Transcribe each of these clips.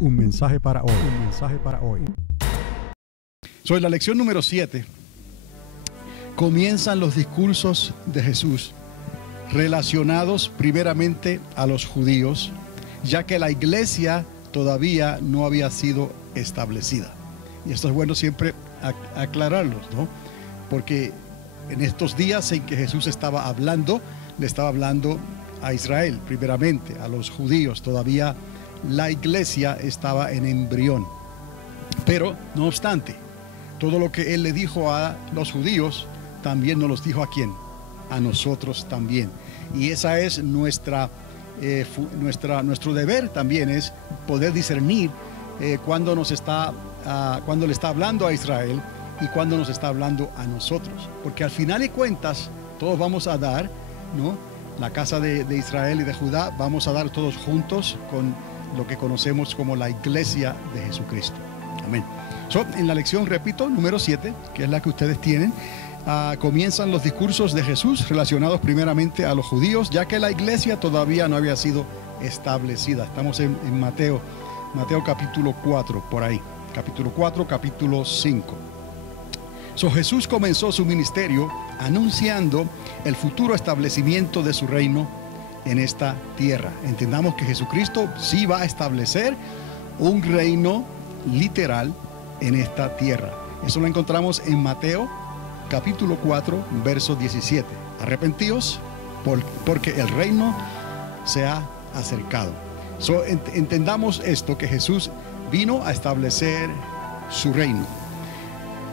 Un mensaje para hoy. Un mensaje para hoy. Sobre la lección número 7, comienzan los discursos de Jesús relacionados primeramente a los judíos, ya que la iglesia todavía no había sido establecida. Y esto es bueno siempre aclararlo, ¿no? Porque en estos días en que Jesús estaba hablando, le estaba hablando a Israel primeramente, a los judíos. Todavía la iglesia estaba en embrión. Pero no obstante, todo lo que él le dijo a los judíos, también nos los dijo ¿a quién? A nosotros también. Y esa es nuestro deber también, es poder discernir cuando le está hablando a Israel y cuando nos está hablando a nosotros. Porque al final de cuentas, todos vamos a dar, ¿no? La casa de Israel y de Judá, vamos a dar todos juntos con lo que conocemos como la iglesia de Jesucristo. Amén. En la lección, repito, número 7, que es la que ustedes tienen, comienzan los discursos de Jesús relacionados primeramente a los judíos, ya que la iglesia todavía no había sido establecida. Estamos en Mateo capítulo 4, por ahí. Capítulo 4, capítulo 5. Jesús comenzó su ministerio anunciando el futuro establecimiento de su reino en esta tierra. Entendamos que Jesucristo sí va a establecer un reino literal en esta tierra. Eso lo encontramos en Mateo capítulo 4, verso 17. Arrepentíos porque el reino se ha acercado. Entendamos esto, que Jesús vino a establecer su reino.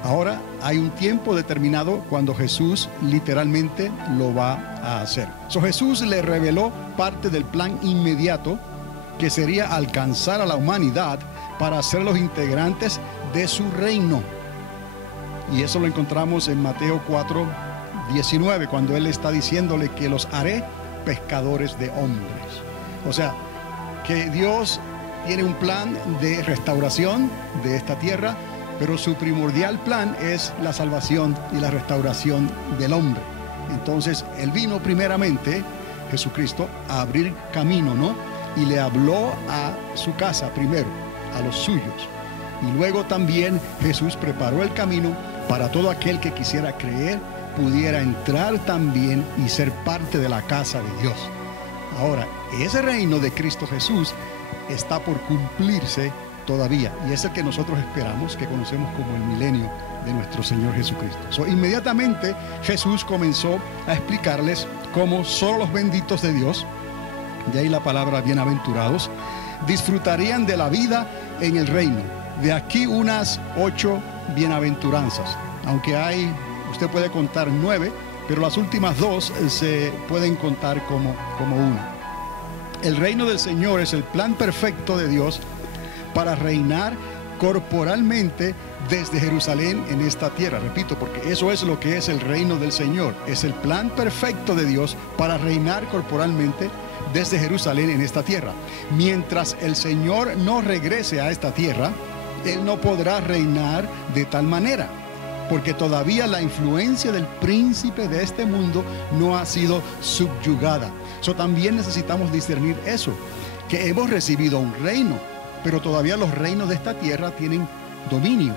Ahora hay un tiempo determinado cuando Jesús literalmente lo va a hacer. Jesús le reveló parte del plan inmediato que sería alcanzar a la humanidad para ser los integrantes de su reino. Y eso lo encontramos en Mateo 4, 19, cuando Él está diciéndole que los haré pescadores de hombres. O sea, que Dios tiene un plan de restauración de esta tierra, pero su primordial plan es la salvación y la restauración del hombre. Entonces, Él vino primeramente, Jesucristo, a abrir camino, ¿no? Y le habló a su casa primero, a los suyos. Y luego también Jesús preparó el camino para todo aquel que quisiera creer, pudiera entrar también y ser parte de la casa de Dios. Ahora, ese reino de Cristo Jesús está por cumplirse todavía, y es el que nosotros esperamos, que conocemos como el milenio de nuestro Señor Jesucristo. Inmediatamente Jesús comenzó a explicarles cómo solo los benditos de Dios, de ahí la palabra bienaventurados, disfrutarían de la vida en el reino. De aquí unas 8 bienaventuranzas, aunque usted puede contar 9, pero las últimas 2 se pueden contar como una. El reino del Señor es el plan perfecto de Dios para reinar corporalmente desde Jerusalén en esta tierra. Repito, porque eso es lo que es el reino del Señor. Es el plan perfecto de Dios para reinar corporalmente desde Jerusalén en esta tierra. Mientras el Señor no regrese a esta tierra, Él no podrá reinar de tal manera, porque todavía la influencia del príncipe de este mundo no ha sido subyugada. También necesitamos discernir eso, que hemos recibido un reino, pero todavía los reinos de esta tierra tienen dominio.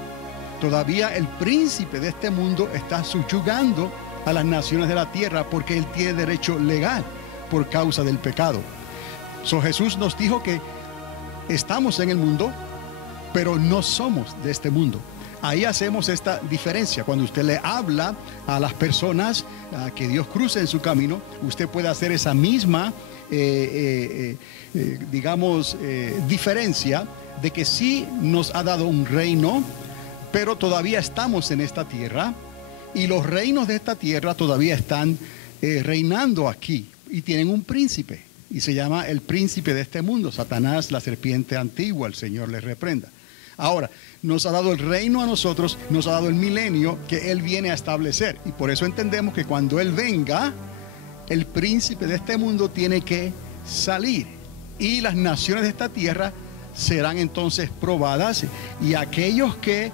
Todavía el príncipe de este mundo está subyugando a las naciones de la tierra porque él tiene derecho legal por causa del pecado. Jesús nos dijo que estamos en el mundo, pero no somos de este mundo. Ahí hacemos esta diferencia. Cuando usted le habla a las personas que Dios cruce en su camino, usted puede hacer esa misma diferencia de que sí nos ha dado un reino, pero todavía estamos en esta tierra y los reinos de esta tierra todavía están reinando aquí y tienen un príncipe y se llama el príncipe de este mundo, Satanás, la serpiente antigua. El Señor les reprenda. Ahora, nos ha dado el reino a nosotros, nos ha dado el milenio que Él viene a establecer, y por eso entendemos que cuando Él venga, el príncipe de este mundo tiene que salir y las naciones de esta tierra serán entonces probadas, y aquellos que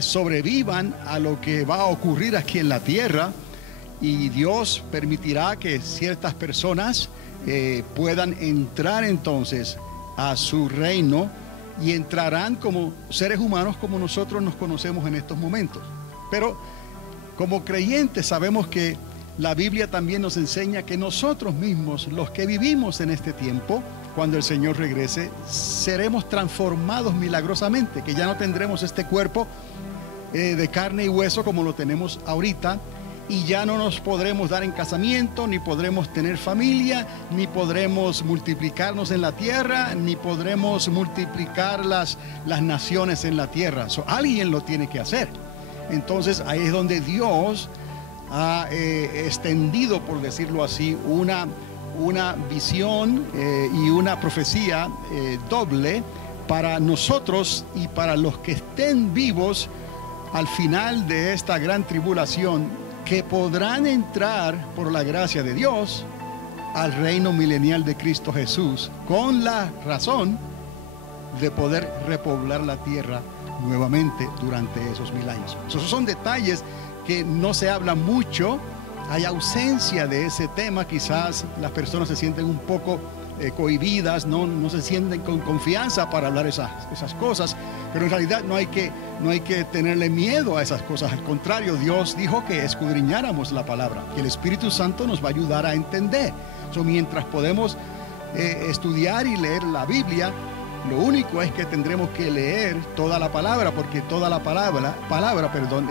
sobrevivan a lo que va a ocurrir aquí en la tierra, y Dios permitirá que ciertas personas puedan entrar entonces a su reino y entrarán como seres humanos como nosotros nos conocemos en estos momentos. Pero como creyentes sabemos que la Biblia también nos enseña que nosotros mismos, los que vivimos en este tiempo, cuando el Señor regrese, seremos transformados milagrosamente, que ya no tendremos este cuerpo de carne y hueso como lo tenemos ahorita, y ya no nos podremos dar en casamiento, ni podremos tener familia, ni podremos multiplicarnos en la tierra, ni podremos multiplicar las naciones en la tierra. Alguien lo tiene que hacer. Entonces ahí es donde Dios ha extendido, por decirlo así, una visión y una profecía doble para nosotros y para los que estén vivos al final de esta gran tribulación, que podrán entrar por la gracia de Dios al reino milenial de Cristo Jesús, con la razón de poder repoblar la tierra nuevamente durante esos 1000 años. Esos son detalles que no se habla mucho. Hay ausencia de ese tema. Quizás las personas se sienten un poco cohibidas, no se sienten con confianza para hablar esas cosas, pero en realidad no hay que tenerle miedo a esas cosas. Al contrario, Dios dijo que escudriñáramos la palabra, que el Espíritu Santo nos va a ayudar a entender. Mientras podemos estudiar y leer la Biblia, lo único es que tendremos que leer toda la palabra, porque toda la palabra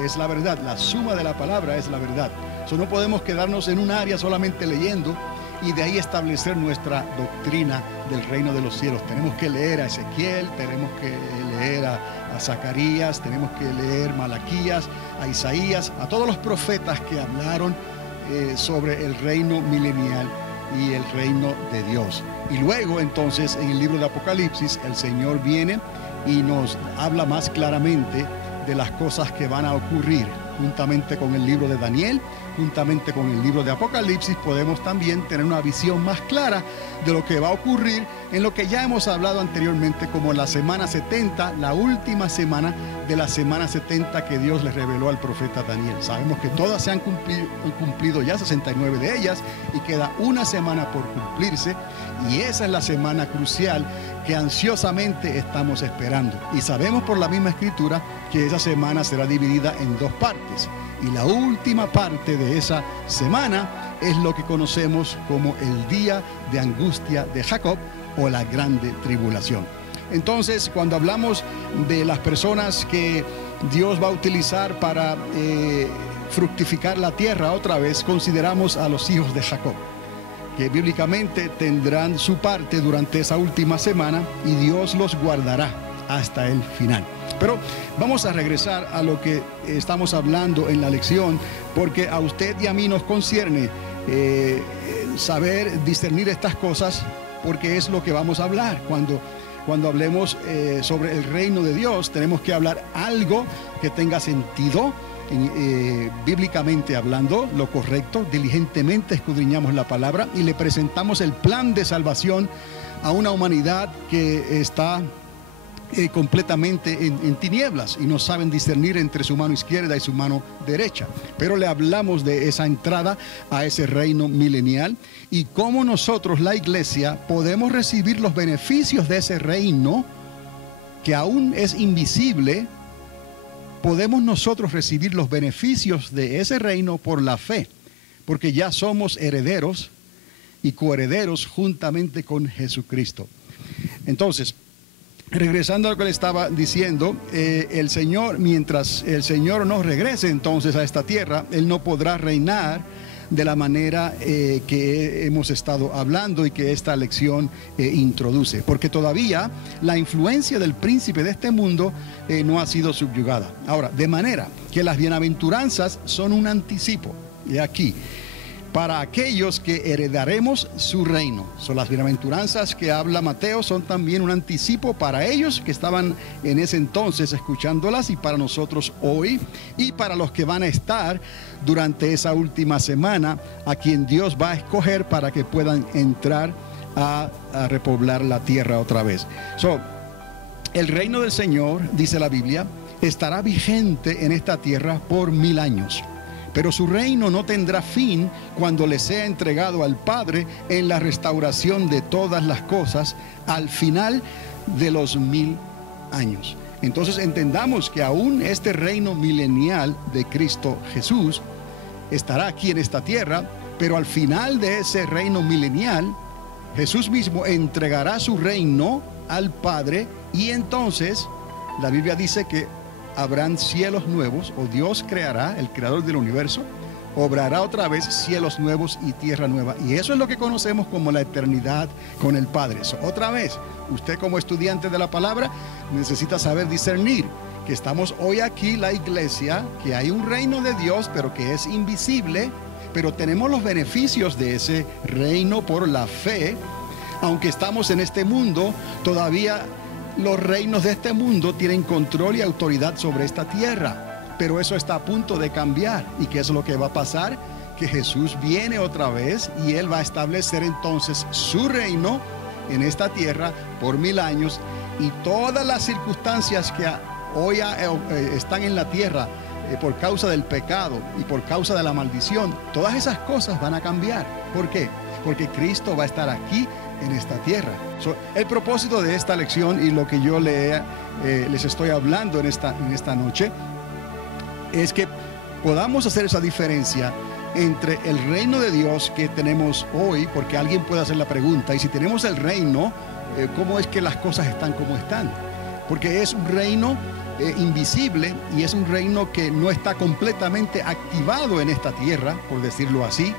es la verdad. La suma de la palabra es la verdad. No podemos quedarnos en un área solamente leyendo y de ahí establecer nuestra doctrina del reino de los cielos. Tenemos que leer a Ezequiel, tenemos que leer a Zacarías, tenemos que leer Malaquías, a Isaías, a todos los profetas que hablaron sobre el reino milenial y el reino de Dios. Y luego entonces en el libro de Apocalipsis el Señor viene y nos habla más claramente de las cosas que van a ocurrir. Juntamente con el libro de Daniel, juntamente con el libro de Apocalipsis, podemos también tener una visión más clara de lo que va a ocurrir en lo que ya hemos hablado anteriormente como la semana 70, la última semana de la semana 70 que Dios le reveló al profeta Daniel. Sabemos que todas se han cumplido ya, 69 de ellas, y queda una semana por cumplirse, y esa es la semana crucial que ansiosamente estamos esperando. Y sabemos por la misma escritura que esa semana será dividida en 2 partes. Y la última parte de esa semana es lo que conocemos como el día de angustia de Jacob o la grande tribulación. Entonces, cuando hablamos de las personas que Dios va a utilizar para fructificar la tierra otra vez, consideramos a los hijos de Jacob, que bíblicamente tendrán su parte durante esa última semana y Dios los guardará hasta el final. Pero vamos a regresar a lo que estamos hablando en la lección, porque a usted y a mí nos concierne saber discernir estas cosas, porque es lo que vamos a hablar. Cuando hablemos sobre el reino de Dios, tenemos que hablar algo que tenga sentido, bíblicamente hablando, lo correcto. Diligentemente escudriñamos la palabra y le presentamos el plan de salvación a una humanidad que está completamente en tinieblas y no saben discernir entre su mano izquierda y su mano derecha. Pero le hablamos de esa entrada a ese reino milenial y cómo nosotros, la iglesia, podemos recibir los beneficios de ese reino que aún es invisible. Podemos nosotros recibir los beneficios de ese reino por la fe, porque ya somos herederos y coherederos juntamente con Jesucristo. Entonces, regresando a lo que le estaba diciendo, el Señor, mientras el Señor no regrese entonces a esta tierra, Él no podrá reinar de la manera que hemos estado hablando y que esta lección introduce, porque todavía la influencia del príncipe de este mundo no ha sido subyugada. Ahora, de manera que las bienaventuranzas son un anticipo, y aquí, para aquellos que heredaremos su reino. Son las bienaventuranzas que habla Mateo, son también un anticipo para ellos que estaban en ese entonces escuchándolas y para nosotros hoy y para los que van a estar durante esa última semana, a quien Dios va a escoger para que puedan entrar a repoblar la tierra otra vez. El reino del Señor, dice la Biblia, estará vigente en esta tierra por 1000 años. Pero su reino no tendrá fin cuando le sea entregado al Padre en la restauración de todas las cosas al final de los 1000 años. Entonces entendamos que aún este reino milenial de Cristo Jesús estará aquí en esta tierra, pero al final de ese reino milenial, Jesús mismo entregará su reino al Padre, y entonces la Biblia dice que habrán cielos nuevos, o Dios creará, el creador del universo, obrará otra vez cielos nuevos y tierra nueva. Y eso es lo que conocemos como la eternidad con el Padre. Otra vez, usted como estudiante de la palabra necesita saber discernir que estamos hoy aquí, la iglesia, que hay un reino de Dios, pero que es invisible, pero tenemos los beneficios de ese reino por la fe. Aunque estamos en este mundo, todavía los reinos de este mundo tienen control y autoridad sobre esta tierra. Pero eso está a punto de cambiar. ¿Y qué es lo que va a pasar? Que Jesús viene otra vez y Él va a establecer entonces su reino en esta tierra por 1000 años, y todas las circunstancias que hoy están en la tierra por causa del pecado y por causa de la maldición, todas esas cosas van a cambiar. ¿Por qué? Porque Cristo va a estar aquí en esta tierra. El propósito de esta lección y lo que yo les estoy hablando en esta noche es que podamos hacer esa diferencia entre el reino de Dios que tenemos hoy, porque alguien puede hacer la pregunta, y si tenemos el reino, ¿cómo es que las cosas están como están? Porque es un reino invisible, y es un reino que no está completamente activado en esta tierra, por decirlo así,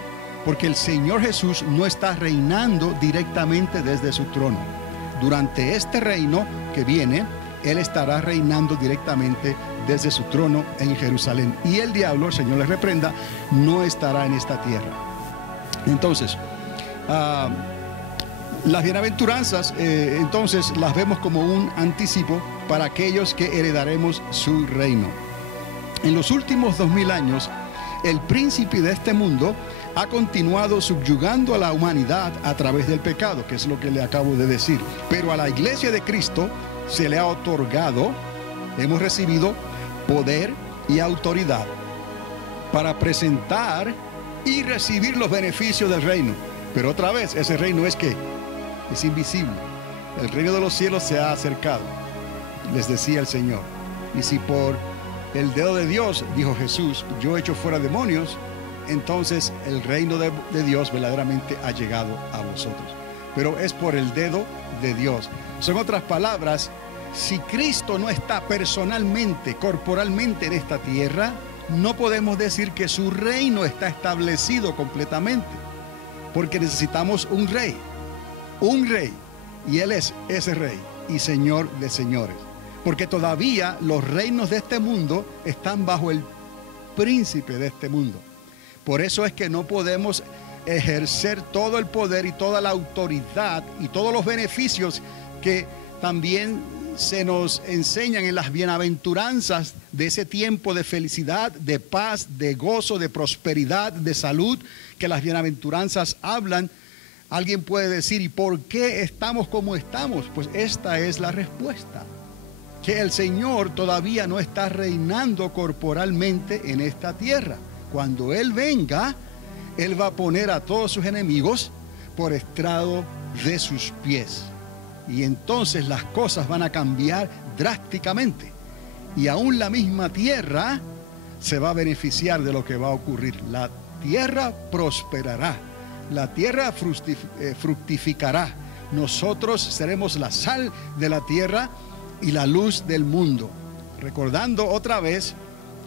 porque el Señor Jesús no está reinando directamente desde su trono. Durante este reino que viene, Él estará reinando directamente desde su trono en Jerusalén. Y el diablo, el Señor les reprenda, no estará en esta tierra. Entonces, las bienaventuranzas, entonces las vemos como un anticipo para aquellos que heredaremos su reino. En los últimos 2000 años, el príncipe de este mundo ha continuado subyugando a la humanidad a través del pecado, que es lo que le acabo de decir. Pero a la iglesia de Cristo se le ha otorgado, hemos recibido poder y autoridad para presentar y recibir los beneficios del reino. Pero otra vez, ese reino es invisible. El reino de los cielos se ha acercado, les decía el Señor. Y si por el dedo de Dios, dijo Jesús, yo echo fuera demonios, entonces el reino de Dios verdaderamente ha llegado a vosotros. Pero es por el dedo de Dios. Son otras palabras, si Cristo no está personalmente, corporalmente en esta tierra, no podemos decir que su reino está establecido completamente, porque necesitamos un rey, y Él es ese rey y Señor de señores, porque todavía los reinos de este mundo están bajo el príncipe de este mundo. Por eso es que no podemos ejercer todo el poder y toda la autoridad y todos los beneficios que también se nos enseñan en las bienaventuranzas de ese tiempo de felicidad, de paz, de gozo, de prosperidad, de salud, que las bienaventuranzas hablan. Alguien puede decir, ¿y por qué estamos como estamos? Pues esta es la respuesta, que el Señor todavía no está reinando corporalmente en esta tierra. Cuando Él venga, Él va a poner a todos sus enemigos por estrado de sus pies. Y entonces las cosas van a cambiar drásticamente. Y aún la misma tierra se va a beneficiar de lo que va a ocurrir. La tierra prosperará. La tierra fructificará. Nosotros seremos la sal de la tierra y la luz del mundo. Recordando otra vez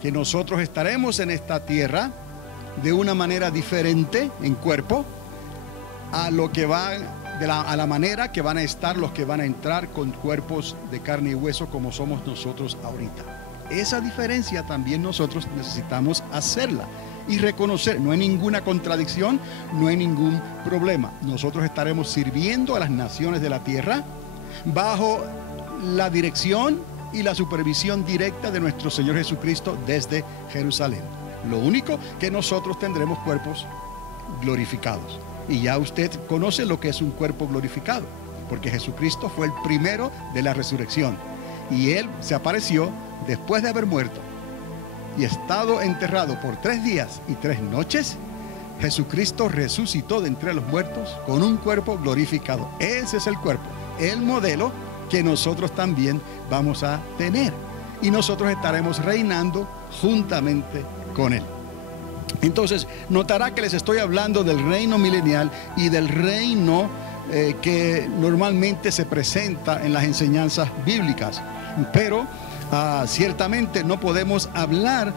que nosotros estaremos en esta tierra de una manera diferente en cuerpo a lo que a la manera que van a estar los que van a entrar con cuerpos de carne y hueso como somos nosotros ahorita. Esa diferencia también nosotros necesitamos hacerla y reconocer. No hay ninguna contradicción, no hay ningún problema. Nosotros estaremos sirviendo a las naciones de la tierra bajo la dirección y la supervisión directa de nuestro Señor Jesucristo desde Jerusalén. Lo único que nosotros tendremos cuerpos glorificados. Y ya usted conoce lo que es un cuerpo glorificado, porque Jesucristo fue el primero de la resurrección. Y Él se apareció después de haber muerto y estado enterrado por 3 días y 3 noches. Jesucristo resucitó de entre los muertos con un cuerpo glorificado. Ese es el cuerpo, el modelo que nosotros también vamos a tener. Y nosotros estaremos reinando juntamente con Él. Entonces, notará que les estoy hablando del reino milenial y del reino que normalmente se presenta en las enseñanzas bíblicas. Pero ciertamente no podemos hablar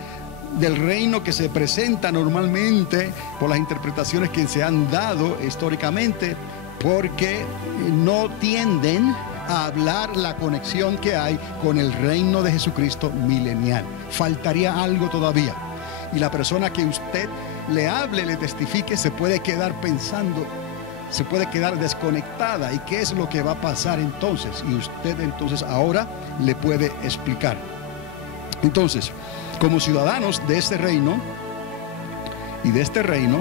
del reino que se presenta normalmente por las interpretaciones que se han dado históricamente, porque no tienden a hablar la conexión que hay con el reino de Jesucristo milenial. Faltaría algo todavía. Y la persona que usted le hable, le testifique, se puede quedar pensando, se puede quedar desconectada. ¿Y qué es lo que va a pasar entonces? Y usted entonces ahora le puede explicar. Entonces, como ciudadanos de este reino y de este reino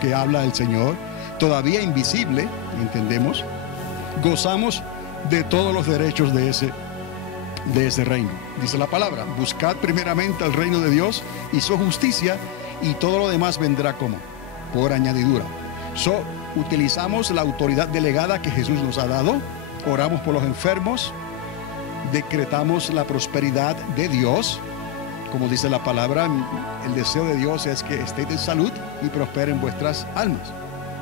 que habla el Señor, todavía invisible, entendemos, gozamos de todos los derechos de ese reino. Dice la palabra: buscad primeramente el reino de Dios y su justicia, y todo lo demás vendrá como por añadidura. Utilizamos la autoridad delegada que Jesús nos ha dado, oramos por los enfermos, decretamos la prosperidad de Dios. Como dice la palabra, el deseo de Dios es que estéis en salud y prosperen vuestras almas,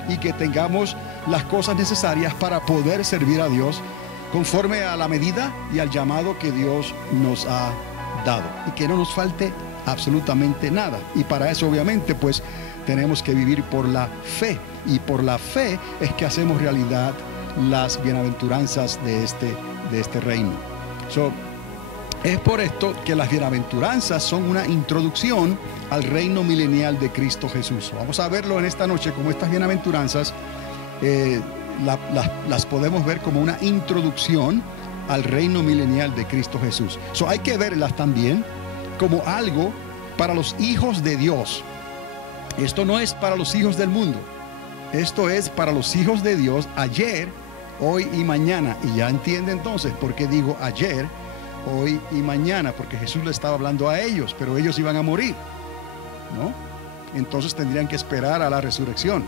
y que tengamos las cosas necesarias para poder servir a Dios conforme a la medida y al llamado que Dios nos ha dado, y que no nos falte absolutamente nada. Y para eso obviamente pues tenemos que vivir por la fe, y por la fe es que hacemos realidad las bienaventuranzas de este reino. Es por esto que las bienaventuranzas son una introducción al reino milenial de Cristo Jesús. Vamos a verlo en esta noche, como estas bienaventuranzas las podemos ver como una introducción al reino milenial de Cristo Jesús. Hay que verlas también como algo para los hijos de Dios. Esto no es para los hijos del mundo. Esto es para los hijos de Dios ayer, hoy y mañana. Y ya entiende entonces por qué digo ayer, hoy y mañana, porque Jesús le estaba hablando a ellos, pero ellos iban a morir, ¿no? Entonces tendrían que esperar a la resurrección.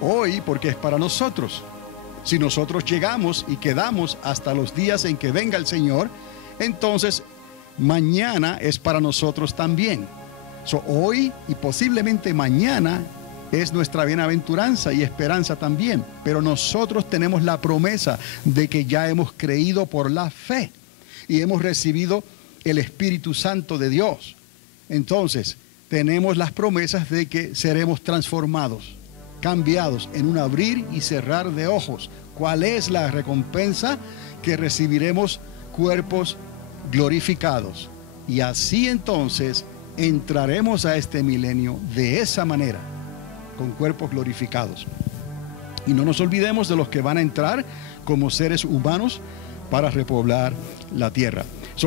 Hoy, porque es para nosotros. Si nosotros llegamos y quedamos hasta los días en que venga el Señor, entonces mañana es para nosotros también. Hoy y posiblemente mañana es nuestra bienaventuranza y esperanza también. Pero nosotros tenemos la promesa de que ya hemos creído por la fe y hemos recibido el Espíritu Santo de Dios. Entonces tenemos las promesas de que seremos transformados, cambiados en un abrir y cerrar de ojos. ¿Cuál es la recompensa? Que recibiremos cuerpos glorificados. Y así entonces entraremos a este milenio de esa manera, con cuerpos glorificados. Y no nos olvidemos de los que van a entrar como seres humanos para repoblar la tierra.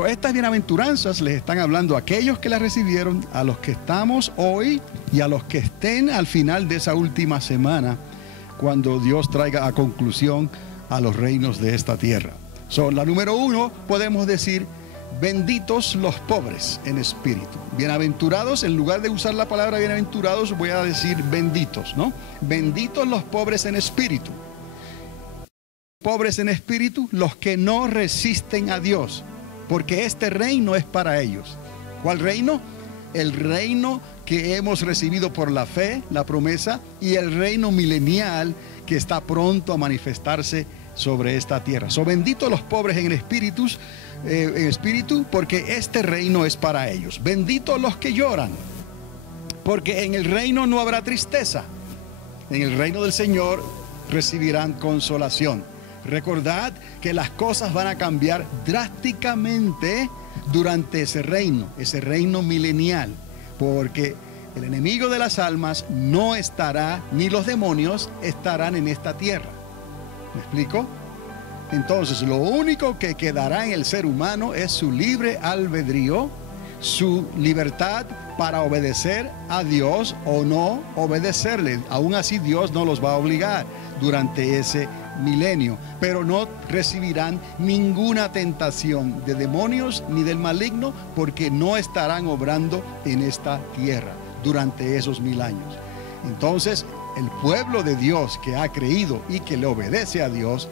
Estas bienaventuranzas les están hablando a aquellos que las recibieron, a los que estamos hoy y a los que estén al final de esa última semana, cuando Dios traiga a conclusión a los reinos de esta tierra. La número 1, podemos decir: benditos los pobres en espíritu. Bienaventurados, en lugar de usar la palabra bienaventurados, voy a decir benditos, ¿no? Benditos los pobres en espíritu. Pobres en espíritu, los que no resisten a Dios, porque este reino es para ellos. ¿Cuál reino? El reino que hemos recibido por la fe, la promesa, y el reino milenial que está pronto a manifestarse sobre esta tierra. Benditos los pobres en espíritu, porque este reino es para ellos. Benditos los que lloran, porque en el reino no habrá tristeza. En el reino del Señor recibirán consolación. Recordad que las cosas van a cambiar drásticamente durante ese reino milenial, porque el enemigo de las almas no estará, ni los demonios estarán en esta tierra. ¿Me explico? Entonces, lo único que quedará en el ser humano es su libre albedrío, su libertad para obedecer a Dios o no obedecerle. Aún así, Dios no los va a obligar durante ese milenio, pero no recibirán ninguna tentación de demonios ni del maligno, porque no estarán obrando en esta tierra durante esos 1000 años. Entonces, el pueblo de Dios que ha creído y que le obedece a Dios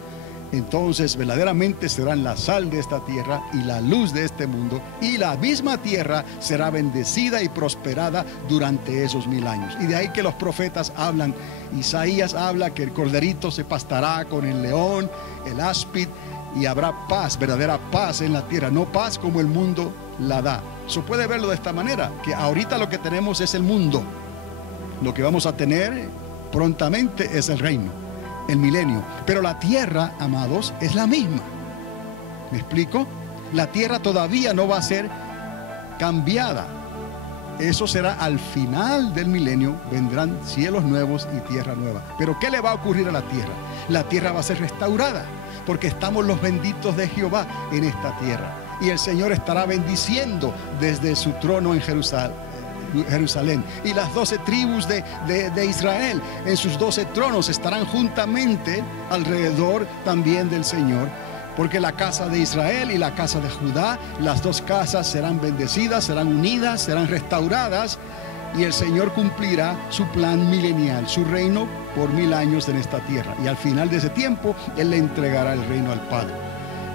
entonces verdaderamente serán la sal de esta tierra y la luz de este mundo, y la misma tierra será bendecida y prosperada durante esos 1000 años. Y de ahí que los profetas hablan. Isaías habla que el corderito se pastará con el león, el áspid, y habrá paz, verdadera paz en la tierra, no paz como el mundo la da. Se puede verlo de esta manera, que ahorita lo que tenemos es el mundo. Lo que vamos a tener prontamente es el reino, el milenio. Pero la tierra, amados, es la misma. ¿Me explico? La tierra todavía no va a ser cambiada. Eso será al final del milenio. Vendrán cielos nuevos y tierra nueva. Pero ¿qué le va a ocurrir a la tierra? La tierra va a ser restaurada, porque estamos los benditos de Jehová en esta tierra. Y el Señor estará bendiciendo desde su trono en Jerusalén. Y las 12 tribus de Israel en sus 12 tronos estarán juntamente alrededor también del Señor. Porque la casa de Israel y la casa de Judá, las dos casas serán bendecidas, serán unidas, serán restauradas. Y el Señor cumplirá su plan milenial, su reino por 1000 años en esta tierra. Y al final de ese tiempo, Él le entregará el reino al Padre.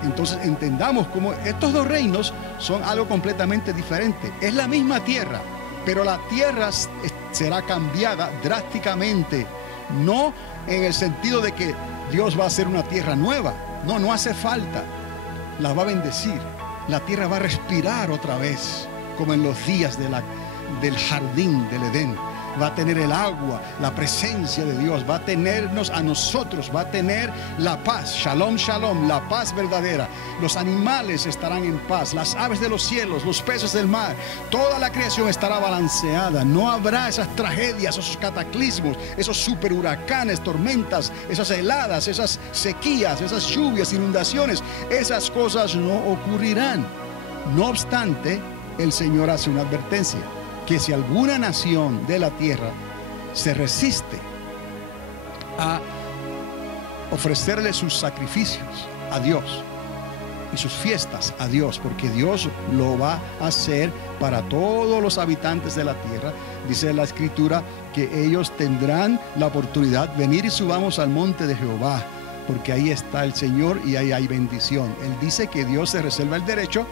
Entonces entendamos cómo estos dos reinos son algo completamente diferente. Es la misma tierra, pero la tierra será cambiada drásticamente. No en el sentido de que Dios va a hacer una tierra nueva. No, no hace falta. La va a bendecir. La tierra va a respirar otra vez, como en los días del jardín del Edén. Va a tener el agua, la presencia de Dios, va a tenernos a nosotros, va a tener la paz, shalom, shalom, la paz verdadera. Los animales estarán en paz, las aves de los cielos, los peces del mar, toda la creación estará balanceada. No habrá esas tragedias, esos cataclismos, esos super huracanes, tormentas, esas heladas, esas sequías, esas lluvias, inundaciones. Esas cosas no ocurrirán. No obstante, el Señor hace una advertencia: que si alguna nación de la tierra se resiste a ofrecerle sus sacrificios a Dios y sus fiestas a Dios, porque Dios lo va a hacer para todos los habitantes de la tierra, dice la Escritura que ellos tendrán la oportunidad de venir y subamos al monte de Jehová, porque ahí está el Señor y ahí hay bendición. Él dice que Dios se reserva el derecho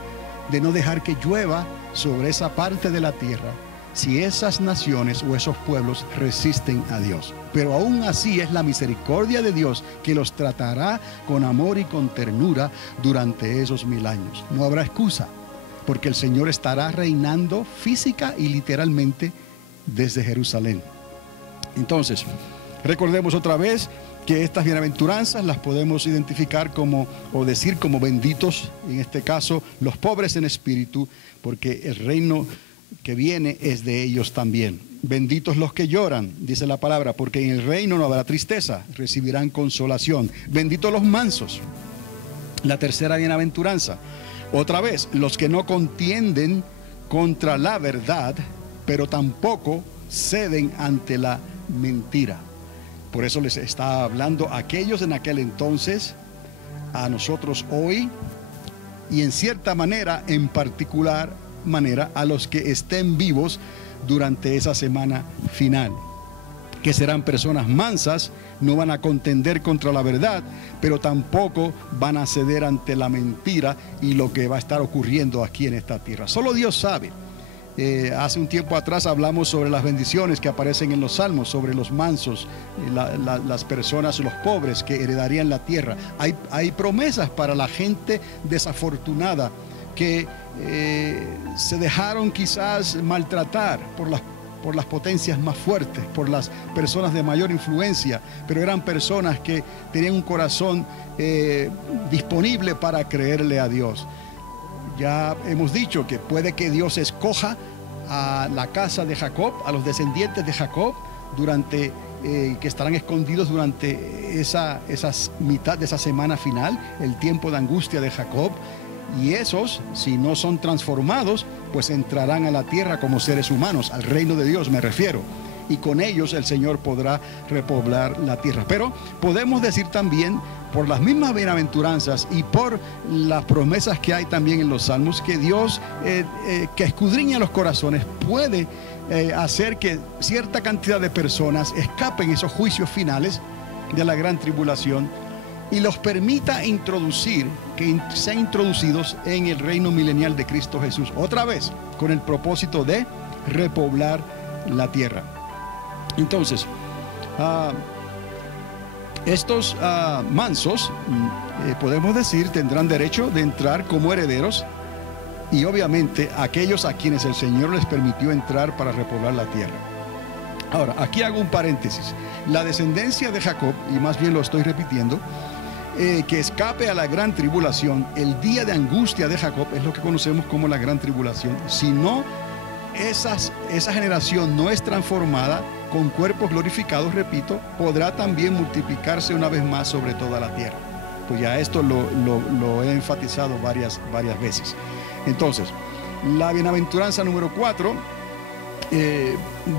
de no dejar que llueva sobre esa parte de la tierra si esas naciones o esos pueblos resisten a Dios. Pero aún así es la misericordia de Dios que los tratará con amor y con ternura durante esos 1000 años. No habrá excusa, porque el Señor estará reinando física y literalmente desde Jerusalén. Entonces, recordemos otra vez que estas bienaventuranzas las podemos identificar como, o decir como benditos, en este caso, los pobres en espíritu, porque el reino que viene es de ellos también. Benditos los que lloran, dice la palabra, porque en el reino no habrá tristeza, recibirán consolación. Benditos los mansos. La tercera bienaventuranza, otra vez, los que no contienden contra la verdad, pero tampoco ceden ante la mentira. Por eso les está hablando a aquellos en aquel entonces, a nosotros hoy, y en cierta manera, en particular manera, a los que estén vivos durante esa semana final, que serán personas mansas, no van a contender contra la verdad, pero tampoco van a ceder ante la mentira y lo que va a estar ocurriendo aquí en esta tierra. Solo Dios sabe. Hace un tiempo atrás hablamos sobre las bendiciones que aparecen en los salmos, sobre los mansos, las personas, los pobres que heredarían la tierra. Hay promesas para la gente desafortunada que se dejaron quizás maltratar por las potencias más fuertes, por las personas de mayor influencia, pero eran personas que tenían un corazón disponible para creerle a Dios. Ya hemos dicho que puede que Dios escoja a la casa de Jacob, a los descendientes de Jacob, que estarán escondidos durante esa mitad de esa semana final, el tiempo de angustia de Jacob. Y esos, si no son transformados, pues entrarán a la tierra como seres humanos, al reino de Dios me refiero. Y con ellos el Señor podrá repoblar la tierra. Pero podemos decir también, por las mismas bienaventuranzas y por las promesas que hay también en los salmos, que Dios, que escudriña los corazones, puede hacer que cierta cantidad de personas escapen esos juicios finales de la gran tribulación, y los permita que sean introducidos en el reino milenial de Cristo Jesús, otra vez con el propósito de repoblar la tierra. Entonces, estos mansos, podemos decir, tendrán derecho de entrar como herederos, y obviamente aquellos a quienes el Señor les permitió entrar para repoblar la tierra. Ahora, aquí hago un paréntesis. La descendencia de Jacob, y más bien lo estoy repitiendo, que escape a la gran tribulación, el día de angustia de Jacob es lo que conocemos como la gran tribulación. Si no, esa generación no es transformada con cuerpos glorificados, repito, podrá también multiplicarse una vez más sobre toda la tierra. Pues ya esto lo he enfatizado varias veces. Entonces, la bienaventuranza número 4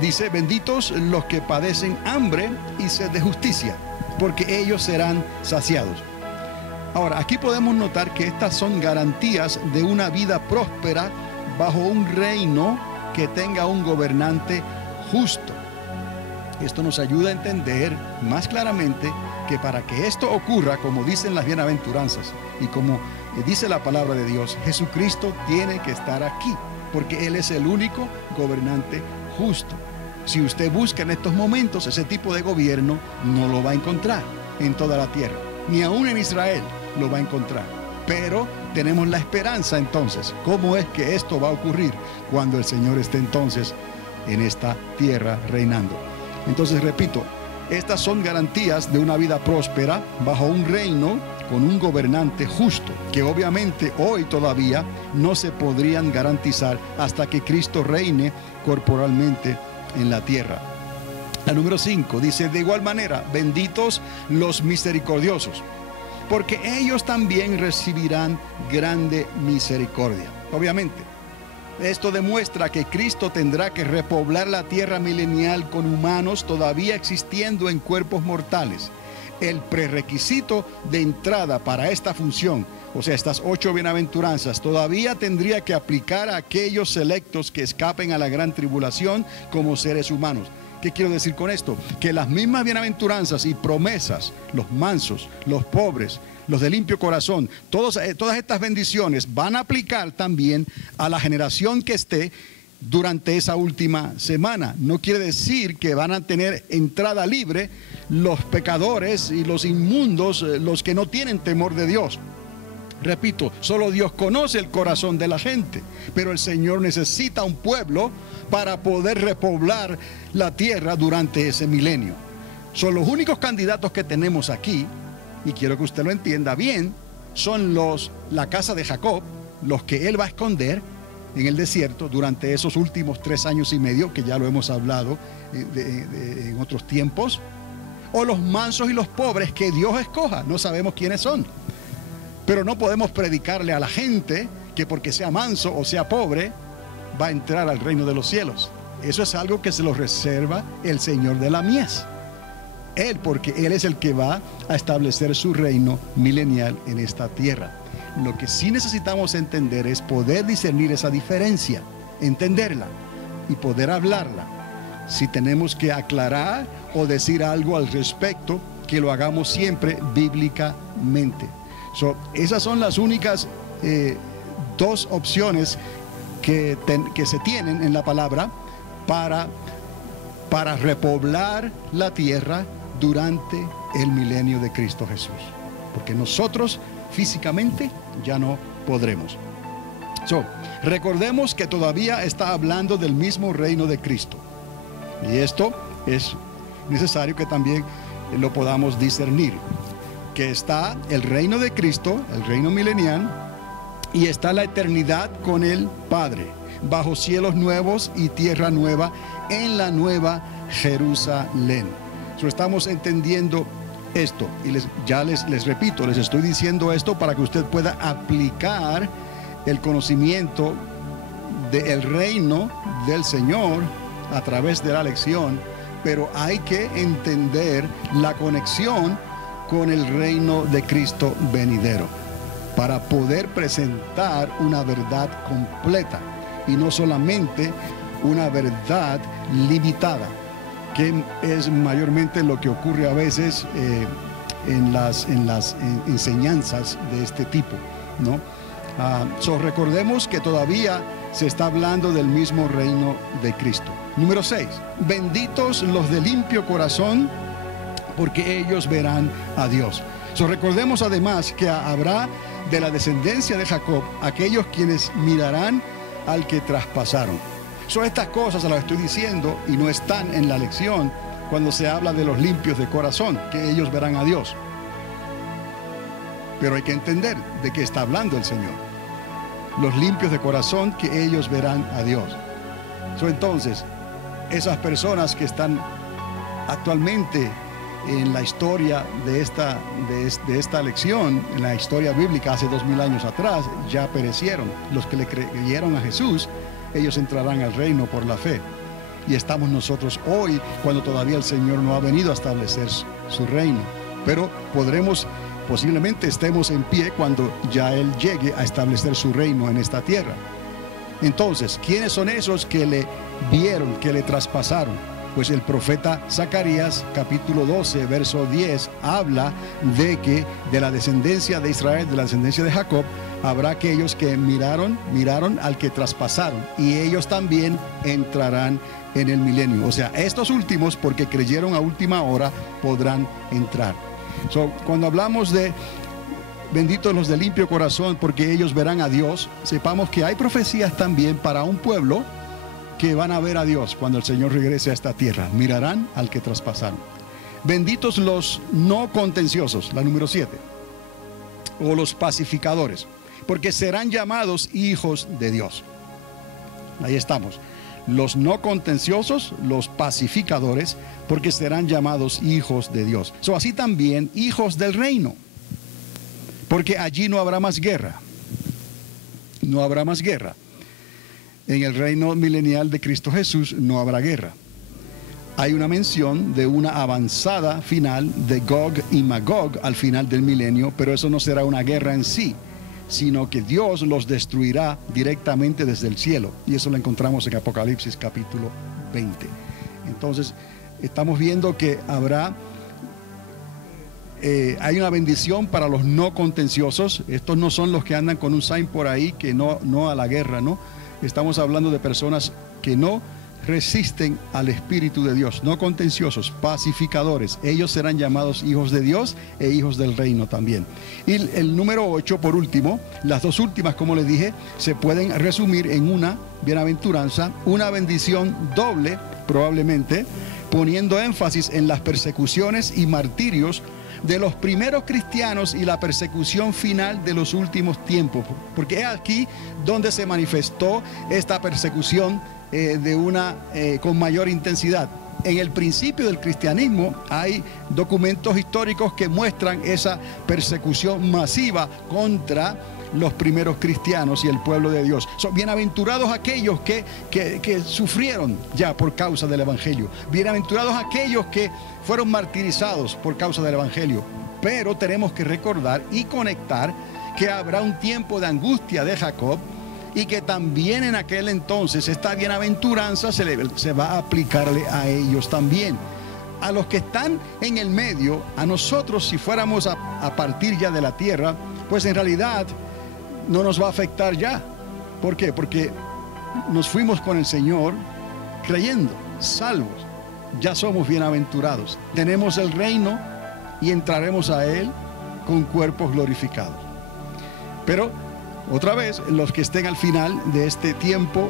dice: benditos los que padecen hambre y sed de justicia, porque ellos serán saciados. Ahora, aquí podemos notar que estas son garantías de una vida próspera bajo un reino que tenga un gobernante justo. Esto nos ayuda a entender más claramente que para que esto ocurra, como dicen las bienaventuranzas y como dice la palabra de Dios, Jesucristo tiene que estar aquí, porque Él es el único gobernante justo. Si usted busca en estos momentos ese tipo de gobierno, no lo va a encontrar en toda la tierra, ni aún en Israel lo va a encontrar. Pero tenemos la esperanza entonces. ¿Cómo es que esto va a ocurrir? Cuando el Señor esté entonces en esta tierra reinando. Entonces, repito, estas son garantías de una vida próspera bajo un reino con un gobernante justo, que obviamente hoy todavía no se podrían garantizar hasta que Cristo reine corporalmente en la tierra. La número 5 dice: de igual manera, benditos los misericordiosos, porque ellos también recibirán grande misericordia. Obviamente, esto demuestra que Cristo tendrá que repoblar la tierra milenial con humanos todavía existiendo en cuerpos mortales. El prerequisito de entrada para esta función, o sea, estas 8 bienaventuranzas, todavía tendría que aplicar a aquellos selectos que escapen a la gran tribulación como seres humanos. ¿Qué quiero decir con esto? Que las mismas bienaventuranzas y promesas, los mansos, los pobres, los de limpio corazón, todas estas bendiciones van a aplicar también a la generación que esté durante esa última semana. No quiere decir que van a tener entrada libre los pecadores y los inmundos, los que no tienen temor de Dios. Repito, solo Dios conoce el corazón de la gente, pero el Señor necesita un pueblo para poder repoblar la tierra durante ese milenio. Son los únicos candidatos que tenemos aquí, y quiero que usted lo entienda bien, son la casa de Jacob, los que él va a esconder en el desierto durante esos últimos 3 años y medio, que ya lo hemos hablado en otros tiempos, o los mansos y los pobres que Dios escoja. No sabemos quiénes son, pero no podemos predicarle a la gente que porque sea manso o sea pobre va a entrar al reino de los cielos. Eso es algo que se lo reserva el Señor de la mies. Él, porque Él es el que va a establecer su reino milenial en esta tierra. Lo que sí necesitamos entender es poder discernir esa diferencia, entenderla y poder hablarla. Si tenemos que aclarar o decir algo al respecto, que lo hagamos siempre bíblicamente. Esas son las únicas 2 opciones que se tienen en la palabra para repoblar la tierra durante el milenio de Cristo Jesús, porque nosotros físicamente ya no podremos. Recordemos que todavía está hablando del mismo reino de Cristo, y esto es necesario que también lo podamos discernir, que está el reino de Cristo, el reino milenial, y está la eternidad con el Padre, bajo cielos nuevos y tierra nueva, en la nueva Jerusalén. Estamos entendiendo esto, y les repito, les estoy diciendo esto para que usted pueda aplicar el conocimiento del reino del Señor a través de la lección, pero hay que entender la conexión con el reino de Cristo venidero para poder presentar una verdad completa y no solamente una verdad limitada, que es mayormente lo que ocurre a veces en las enseñanzas de este tipo, ¿no? Recordemos que todavía se está hablando del mismo reino de Cristo. Número 6. Benditos los de limpio corazón, porque ellos verán a Dios. Recordemos además que habrá de la descendencia de Jacob aquellos quienes mirarán al que traspasaron. Estas cosas las estoy diciendo y no están en la lección cuando se habla de los limpios de corazón, que ellos verán a Dios. Pero hay que entender de qué está hablando el Señor. Los limpios de corazón, que ellos verán a Dios. Entonces, esas personas que están actualmente en la historia de esta lección, en la historia bíblica hace 2000 años atrás, ya perecieron. Los que le creyeron a Jesús, ellos entrarán al reino por la fe. Y estamos nosotros hoy, cuando todavía el Señor no ha venido a establecer su reino. Pero posiblemente estemos en pie cuando ya Él llegue a establecer su reino en esta tierra. Entonces, ¿quiénes son esos que le vieron, que le traspasaron? Pues el profeta Zacarías, capítulo 12, verso 10, habla de que de la descendencia de Israel, de la descendencia de Jacob, habrá aquellos que miraron al que traspasaron, y ellos también entrarán en el milenio. O sea, estos últimos, porque creyeron a última hora, podrán entrar. Cuando hablamos de benditos los de limpio corazón, porque ellos verán a Dios, sepamos que hay profecías también para un pueblo que van a ver a Dios cuando el Señor regrese a esta tierra. Mirarán al que traspasaron. Benditos los no contenciosos, la número 7, o los pacificadores, porque serán llamados hijos de Dios. Ahí estamos. Los no contenciosos, los pacificadores, porque serán llamados hijos de Dios. Así también hijos del reino, porque allí no habrá más guerra. No habrá más guerra. En el reino milenial de Cristo Jesús no habrá guerra. Hay una mención de una avanzada final de Gog y Magog al final del milenio, pero eso no será una guerra en sí, sino que Dios los destruirá directamente desde el cielo. Y eso lo encontramos en Apocalipsis capítulo 20. Entonces, estamos viendo que hay una bendición para los no contenciosos. Estos no son los que andan con un sign por ahí que no a la guerra, ¿no? Estamos hablando de personas que no resisten al Espíritu de Dios, no contenciosos, pacificadores. Ellos serán llamados hijos de Dios e hijos del reino también. Y el número 8, por último, las dos últimas, como les dije, se pueden resumir en una bienaventuranza, una bendición doble, probablemente, poniendo énfasis en las persecuciones y martirios de los primeros cristianos y la persecución final de los últimos tiempos, porque es aquí donde se manifestó esta persecución con mayor intensidad. En el principio del cristianismo hay documentos históricos que muestran esa persecución masiva contra los primeros cristianos y el pueblo de Dios. Son bienaventurados aquellos que sufrieron ya por causa del evangelio. Bienaventurados aquellos que fueron martirizados por causa del evangelio. Pero tenemos que recordar y conectar que habrá un tiempo de angustia de Jacob, y que también en aquel entonces esta bienaventuranza se va a aplicarle a ellos también. A los que están en el medio, a nosotros, si fuéramos a partir ya de la tierra, pues en realidad no nos va a afectar ya. ¿Por qué? Porque nos fuimos con el Señor creyendo, salvos. Ya somos bienaventurados. Tenemos el reino y entraremos a Él con cuerpos glorificados. Pero otra vez, los que estén al final de este tiempo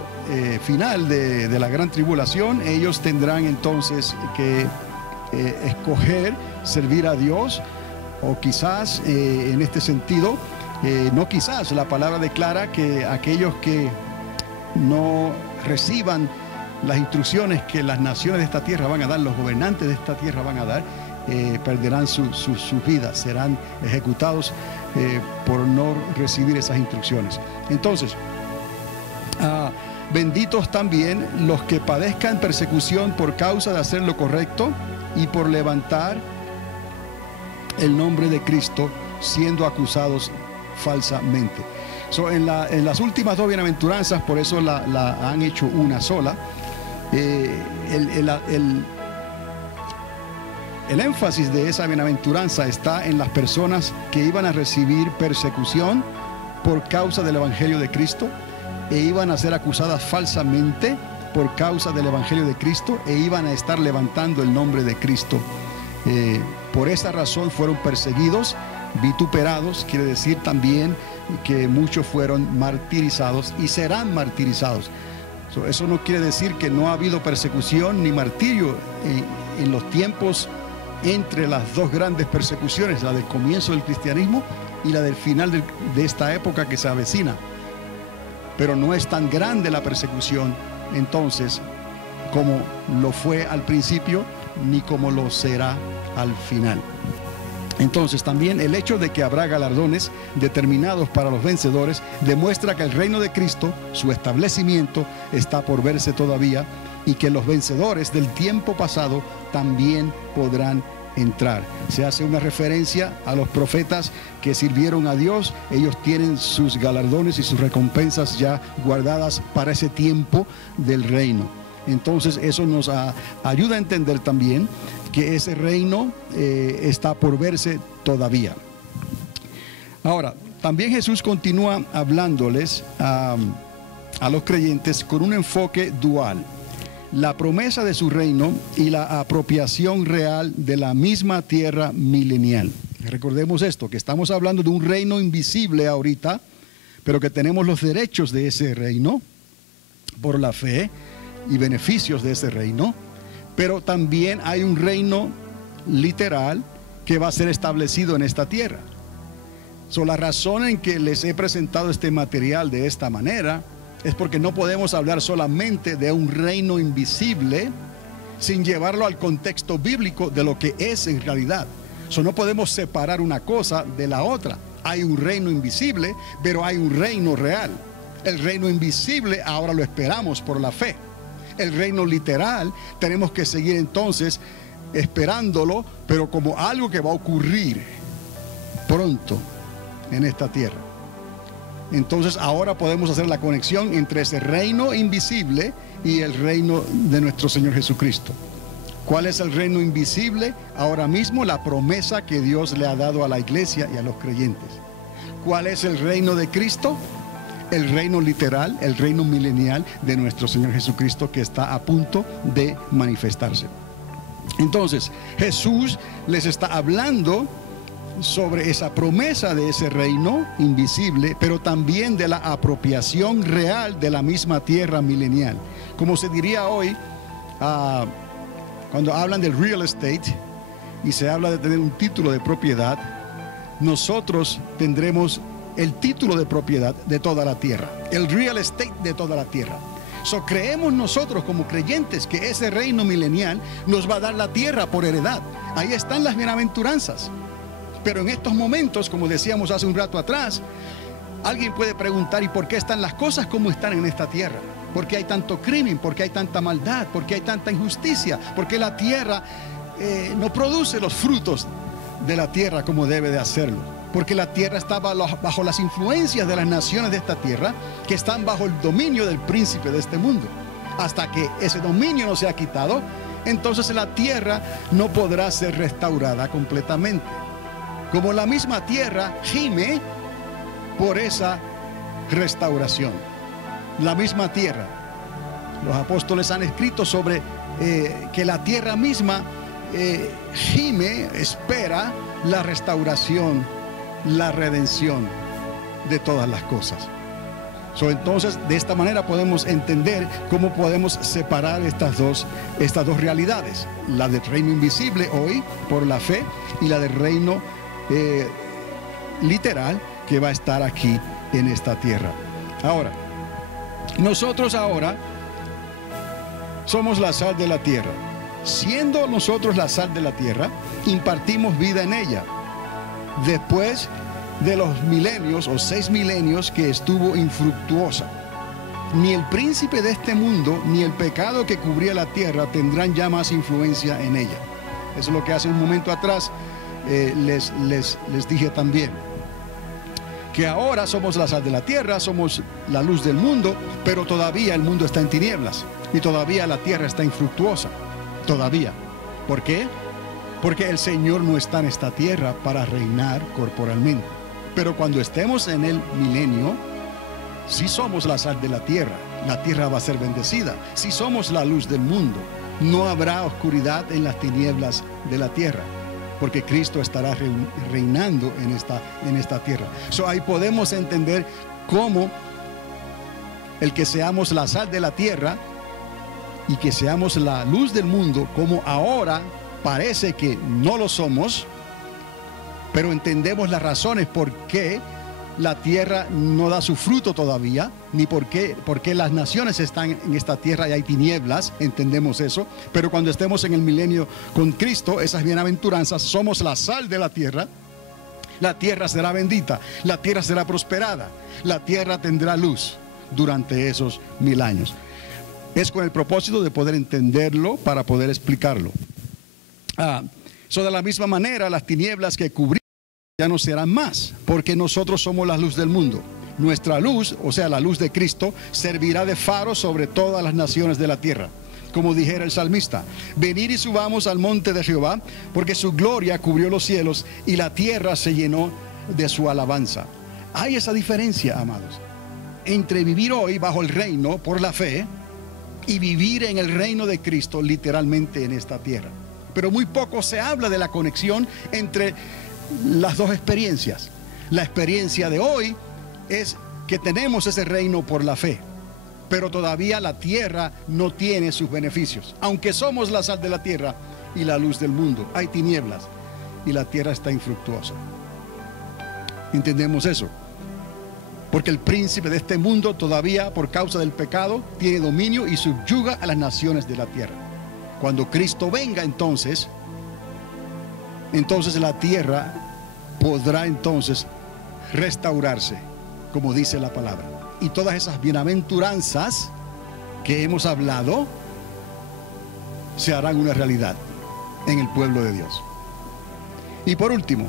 final de la gran tribulación, ellos tendrán entonces que escoger servir a Dios, o quizás en este sentido, no quizás, la palabra declara que aquellos que no reciban las instrucciones que las naciones de esta tierra van a dar, los gobernantes de esta tierra van a dar, perderán sus vidas, serán ejecutados por no recibir esas instrucciones. Entonces, benditos también los que padezcan persecución por causa de hacer lo correcto y por levantar el nombre de Cristo, siendo acusados falsamente. En las últimas dos bienaventuranzas, por eso la han hecho el énfasis de esa bienaventuranza está en las personas que iban a recibir persecución por causa del Evangelio de Cristo e iban a ser acusadas falsamente por causa del Evangelio de Cristo e iban a estar levantando el nombre de Cristo. Por esa razón fueron perseguidos, vituperados, quiere decir también que muchos fueron martirizados y serán martirizados. Eso no quiere decir que no ha habido persecución ni martirio en los tiempos entre las dos grandes persecuciones, la del comienzo del cristianismo y la del final de esta época que se avecina. Pero no es tan grande la persecución entonces como lo fue al principio ni como lo será al final. Entonces también el hecho de que habrá galardones determinados para los vencedores demuestra que el reino de Cristo, su establecimiento, está por verse todavía y que los vencedores del tiempo pasado también podrán entrar. Se hace una referencia a los profetas que sirvieron a Dios. Ellos tienen sus galardones y sus recompensas ya guardadas para ese tiempo del reino. Entonces eso nos ayuda a entender también que ese reino está por verse todavía. Ahora, también Jesús continúa hablándoles a los creyentes con un enfoque dual: la promesa de su reino y la apropiación real de la misma tierra milenial. Recordemos esto, que estamos hablando de un reino invisible ahorita, pero que tenemos los derechos de ese reino por la fe y beneficios de ese reino. Pero también hay un reino literal que va a ser establecido en esta tierra. La razón en que les he presentado este material de esta manera es porque no podemos hablar solamente de un reino invisible sin llevarlo al contexto bíblico de lo que es en realidad. No podemos separar una cosa de la otra. Hay un reino invisible, pero hay un reino real. El reino invisible ahora lo esperamos por la fe. El reino literal tenemos que seguir entonces esperándolo, pero como algo que va a ocurrir pronto en esta tierra. Entonces ahora podemos hacer la conexión entre ese reino invisible y el reino de nuestro Señor Jesucristo. ¿Cuál es el reino invisible? Ahora mismo la promesa que Dios le ha dado a la iglesia y a los creyentes. ¿Cuál es el reino de Cristo? El reino literal, el reino milenial de nuestro Señor Jesucristo, que está a punto de manifestarse. Entonces, Jesús les está hablando sobre esa promesa de ese reino invisible, pero también de la apropiación real de la misma tierra milenial. Como se diría hoy, cuando hablan del real estate y se habla de tener un título de propiedad, nosotros tendremos el título de propiedad de toda la tierra, el real estate de toda la tierra. Creemos nosotros como creyentes que ese reino milenial nos va a dar la tierra por heredad. Ahí están las bienaventuranzas. Pero en estos momentos, como decíamos hace un rato atrás, alguien puede preguntar: ¿y por qué están las cosas como están en esta tierra? ¿Por qué hay tanto crimen? ¿Por qué hay tanta maldad? ¿Por qué hay tanta injusticia? ¿Por qué la tierra no produce los frutos de la tierra como debe de hacerlo? Porque la tierra está bajo las influencias de las naciones de esta tierra, que están bajo el dominio del príncipe de este mundo. Hasta que ese dominio no sea quitado, entonces la tierra no podrá ser restaurada completamente. Como la misma tierra gime por esa restauración. La misma tierra. Los apóstoles han escrito sobre que la tierra misma gime, espera la restauración, la redención de todas las cosas. Entonces, de esta manera podemos entender cómo podemos separar estas dos realidades: la del reino invisible hoy por la fe y la del reino literal que va a estar aquí en esta tierra. Ahora, nosotros ahora somos la sal de la tierra. Siendo nosotros la sal de la tierra, impartimos vida en ella. Después de los milenios o 6 milenios que estuvo infructuosa, ni el príncipe de este mundo ni el pecado que cubría la tierra tendrán ya más influencia en ella. Eso es lo que hace un momento atrás les dije también, que ahora somos la sal de la tierra, somos la luz del mundo, pero todavía el mundo está en tinieblas y todavía la tierra está infructuosa, todavía. ¿Por qué? Porque el Señor no está en esta tierra para reinar corporalmente. Pero cuando estemos en el milenio, si somos la sal de la tierra va a ser bendecida. Si somos la luz del mundo, no habrá oscuridad en las tinieblas de la tierra, porque Cristo estará reinando en esta tierra. Ahí podemos entender cómo el que seamos la sal de la tierra y que seamos la luz del mundo, como ahora parece que no lo somos, pero entendemos las razones por qué la tierra no da su fruto todavía, ni por qué las naciones están en esta tierra y hay tinieblas, entendemos eso. Pero cuando estemos en el milenio con Cristo, esas bienaventuranzas, somos la sal de la tierra será bendita, la tierra será prosperada, la tierra tendrá luz durante esos 1000 años. Es con el propósito de poder entenderlo para poder explicarlo. De la misma manera, las tinieblas que cubrimos ya no serán más, porque nosotros somos la luz del mundo. Nuestra luz, o sea, la luz de Cristo, servirá de faro sobre todas las naciones de la tierra. Como dijera el salmista: venid y subamos al monte de Jehová, porque su gloria cubrió los cielos y la tierra se llenó de su alabanza. Hay esa diferencia, amados, entre vivir hoy bajo el reino por la fe y vivir en el reino de Cristo literalmente en esta tierra. Pero muy poco se habla de la conexión entre las dos experiencias. La experiencia de hoy es que tenemos ese reino por la fe, pero todavía la tierra no tiene sus beneficios. Aunque somos la sal de la tierra y la luz del mundo, hay tinieblas y la tierra está infructuosa. ¿Entendemos eso? Porque el príncipe de este mundo todavía, por causa del pecado, tiene dominio y subyuga a las naciones de la tierra. Cuando Cristo venga, entonces la tierra podrá entonces restaurarse, como dice la palabra. Y todas esas bienaventuranzas que hemos hablado se harán una realidad en el pueblo de Dios. Y por último,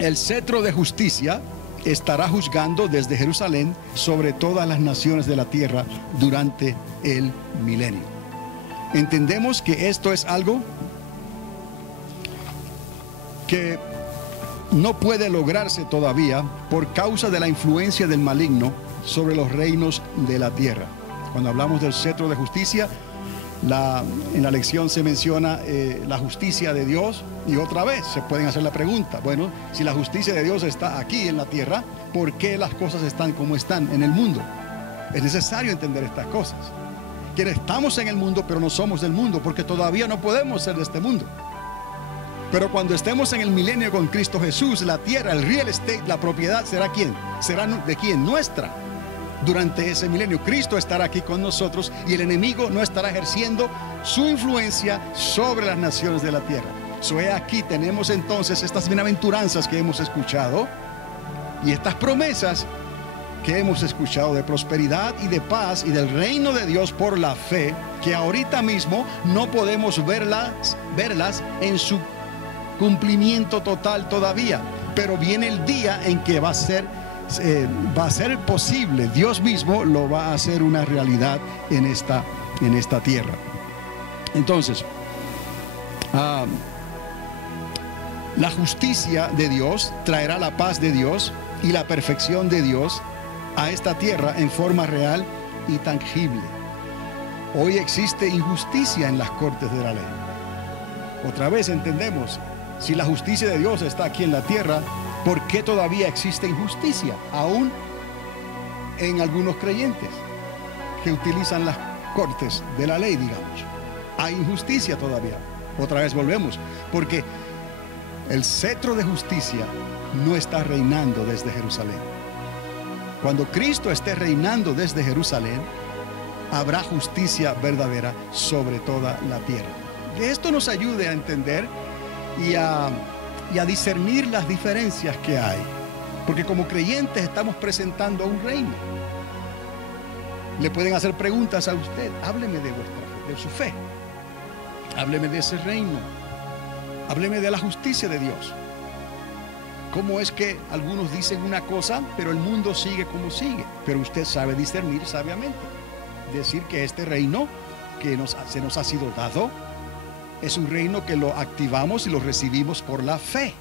el cetro de justicia estará juzgando desde Jerusalén sobre todas las naciones de la tierra durante el milenio. Entendemos que esto es algo que no puede lograrse todavía por causa de la influencia del maligno sobre los reinos de la tierra. Cuando hablamos del cetro de justicia, en la lección se menciona la justicia de Dios, y otra vez se pueden hacer la pregunta: bueno, si la justicia de Dios está aquí en la tierra, ¿por qué las cosas están como están en el mundo? Es necesario entender estas cosas, que estamos en el mundo pero no somos del mundo, porque todavía no podemos ser de este mundo. Pero cuando estemos en el milenio con Cristo Jesús, la tierra, el real estate, la propiedad, ¿será quién? ¿Será de quién? Nuestra. Durante ese milenio, Cristo estará aquí con nosotros y el enemigo no estará ejerciendo su influencia sobre las naciones de la tierra. Aquí tenemos entonces estas bienaventuranzas que hemos escuchado y estas promesas que hemos escuchado de prosperidad y de paz y del reino de Dios por la fe, que ahorita mismo no podemos verlas en su cumplimiento total todavía, pero viene el día en que va a ser posible. Dios mismo lo va a hacer una realidad en esta tierra. Entonces, la justicia de Dios traerá la paz de Dios y la perfección de Dios a esta tierra en forma real y tangible. Hoy existe injusticia en las cortes de la ley. Otra vez entendemos, si la justicia de Dios está aquí en la tierra, ¿por qué todavía existe injusticia? Aún en algunos creyentes que utilizan las cortes de la ley, digamos. Hay injusticia todavía. Otra vez volvemos, porque el cetro de justicia no está reinando desde Jerusalén. Cuando Cristo esté reinando desde Jerusalén, habrá justicia verdadera sobre toda la tierra. Que esto nos ayude a entender y a discernir las diferencias que hay, porque como creyentes estamos presentando un reino. Le pueden hacer preguntas a usted: hábleme de vuestra fe, de su fe, hábleme de ese reino, hábleme de la justicia de Dios. ¿Cómo es que algunos dicen una cosa pero el mundo sigue como sigue? Pero usted sabe discernir sabiamente, decir que este reino que se nos ha sido dado es un reino que lo activamos y lo recibimos por la fe,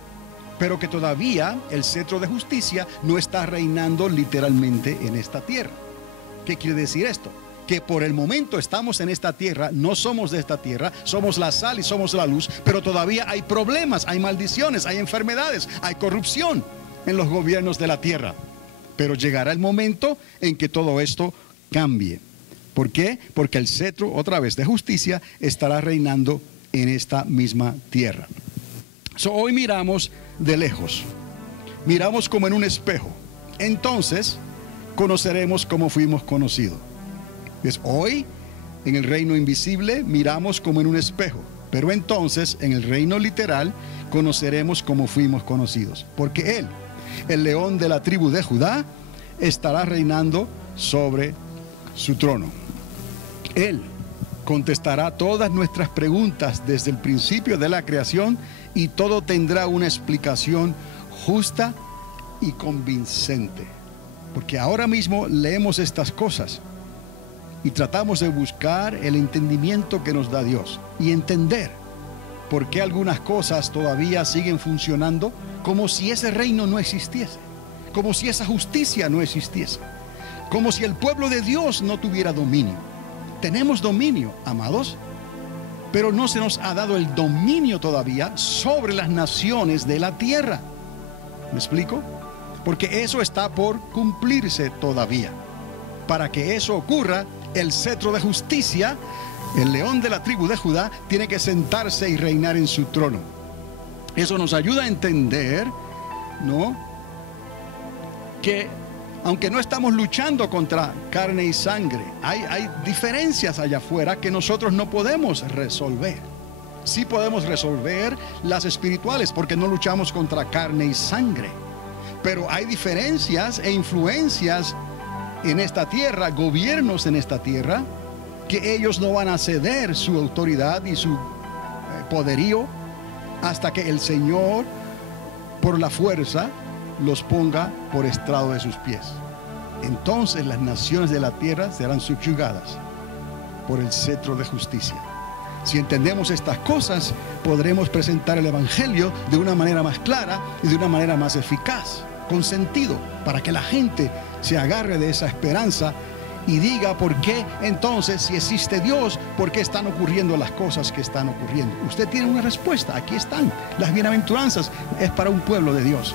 pero que todavía el cetro de justicia no está reinando literalmente en esta tierra. ¿Qué quiere decir esto? Que por el momento estamos en esta tierra, no somos de esta tierra, somos la sal y somos la luz, pero todavía hay problemas, hay maldiciones, hay enfermedades, hay corrupción en los gobiernos de la tierra. Pero llegará el momento en que todo esto cambie. ¿Por qué? Porque el cetro, otra vez, de justicia estará reinando en esta misma tierra. Hoy miramos de lejos, miramos como en un espejo. Entonces conoceremos como fuimos conocidos. Hoy, en el reino invisible, miramos como en un espejo, pero entonces, en el reino literal, conoceremos como fuimos conocidos. Porque Él, el león de la tribu de Judá, estará reinando sobre su trono. Él contestará todas nuestras preguntas desde el principio de la creación, y todo tendrá una explicación justa y convincente. Porque ahora mismo leemos estas cosas y tratamos de buscar el entendimiento que nos da Dios y entender por qué algunas cosas todavía siguen funcionando como si ese reino no existiese, como si esa justicia no existiese, como si el pueblo de Dios no tuviera dominio. Tenemos dominio, amados, pero no se nos ha dado el dominio todavía sobre las naciones de la tierra. ¿Me explico? Porque eso está por cumplirse todavía. Para que eso ocurra, el cetro de justicia, el león de la tribu de Judá, tiene que sentarse y reinar en su trono. Eso nos ayuda a entender, ¿no?, que aunque no estamos luchando contra carne y sangre, hay diferencias allá afuera que nosotros no podemos resolver. Sí podemos resolver las espirituales, porque no luchamos contra carne y sangre. Pero hay diferencias e influencias en esta tierra, gobiernos en esta tierra, que ellos no van a ceder su autoridad y su poderío hasta que el Señor, por la fuerza, los ponga por estrado de sus pies. Entonces las naciones de la tierra serán subyugadas por el cetro de justicia. Si entendemos estas cosas, podremos presentar el Evangelio de una manera más clara y de una manera más eficaz, con sentido, para que la gente se agarre de esa esperanza y diga por qué entonces, si existe Dios, por qué están ocurriendo las cosas que están ocurriendo. Usted tiene una respuesta, aquí están. Las bienaventuranzas es para un pueblo de Dios.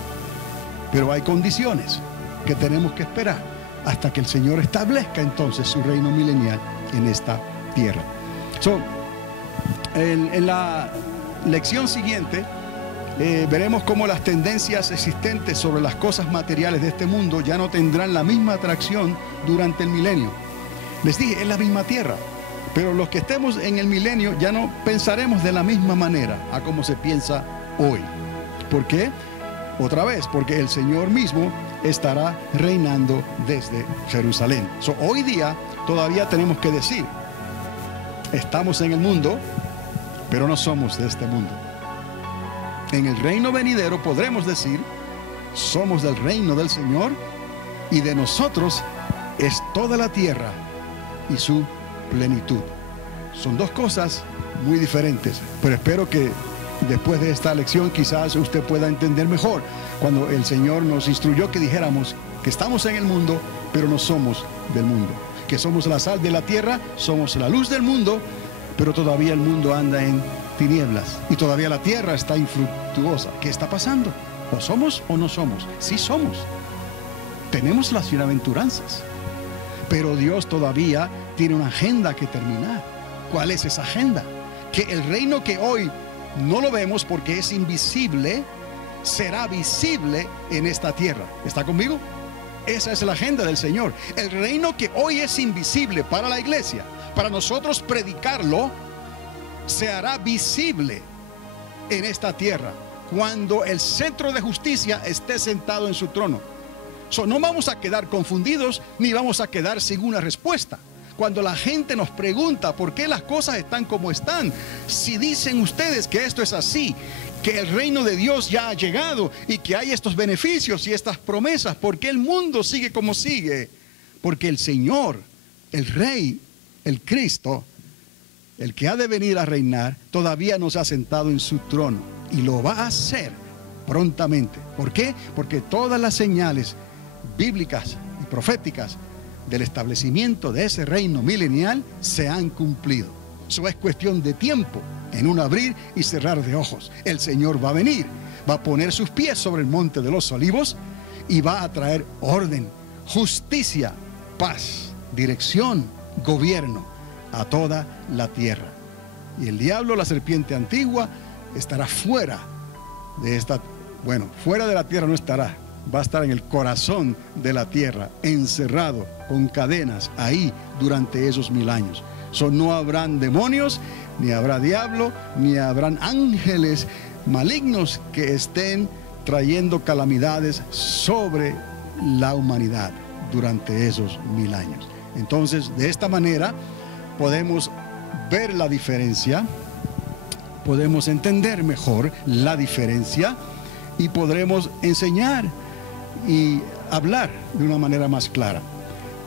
Pero hay condiciones que tenemos que esperar hasta que el Señor establezca entonces su reino milenial en esta tierra. En la lección siguiente veremos cómo las tendencias existentes sobre las cosas materiales de este mundo ya no tendrán la misma atracción durante el milenio. Les dije, es la misma tierra, pero los que estemos en el milenio ya no pensaremos de la misma manera a como se piensa hoy. ¿Por qué? Otra vez, porque el Señor mismo estará reinando desde Jerusalén. Hoy día todavía tenemos que decir, estamos en el mundo, pero no somos de este mundo. En el reino venidero podremos decir, somos del reino del Señor, y de nosotros es toda la tierra y su plenitud. Son dos cosas muy diferentes, pero espero que después de esta lección quizás usted pueda entender mejor cuando el Señor nos instruyó que dijéramos que estamos en el mundo, pero no somos del mundo, que somos la sal de la tierra, somos la luz del mundo, pero todavía el mundo anda en tinieblas y todavía la tierra está infructuosa. ¿Qué está pasando? ¿O somos o no somos? Sí somos. Tenemos las bienaventuranzas, pero Dios todavía tiene una agenda que terminar. ¿Cuál es esa agenda? Que el reino que hoy no lo vemos porque es invisible, será visible en esta tierra. ¿Está conmigo? Esa es la agenda del Señor. El reino que hoy es invisible para la iglesia, para nosotros predicarlo, se hará visible en esta tierra cuando el centro de justicia esté sentado en su trono. No vamos a quedar confundidos ni vamos a quedar sin una respuesta. Cuando la gente nos pregunta por qué las cosas están como están, si dicen ustedes que esto es así, que el reino de Dios ya ha llegado y que hay estos beneficios y estas promesas, ¿por qué el mundo sigue como sigue? Porque el Señor, el Rey, el Cristo, el que ha de venir a reinar, todavía no se ha sentado en su trono y lo va a hacer prontamente. ¿Por qué? Porque todas las señales bíblicas y proféticas del establecimiento de ese reino milenial se han cumplido. Eso es cuestión de tiempo, en un abrir y cerrar de ojos. El Señor va a venir, va a poner sus pies sobre el monte de los olivos y va a traer orden, justicia, paz, dirección, gobierno a toda la tierra. Y el diablo, la serpiente antigua, estará fuera de esta, fuera de la tierra no estará, va a estar en el corazón de la tierra, encerrado con cadenas ahí durante esos 1000 años. No habrán demonios, ni habrá diablo, ni habrán ángeles malignos que estén trayendo calamidades sobre la humanidad durante esos 1000 años. Entonces, de esta manera podemos ver la diferencia, podemos entender mejor la diferencia y podremos enseñar y hablar de una manera más clara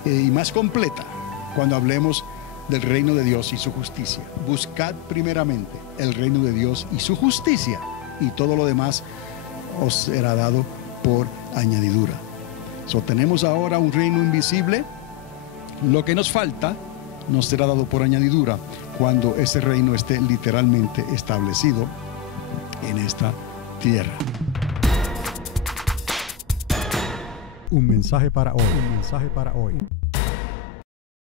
y más completa cuando hablemos del reino de Dios y su justicia. Buscad primeramente el reino de Dios y su justicia, y todo lo demás os será dado por añadidura. Tenemos ahora un reino invisible. Lo que nos falta nos será dado por añadidura cuando ese reino esté literalmente establecido en esta tierra. Un mensaje para hoy. Un mensaje para hoy.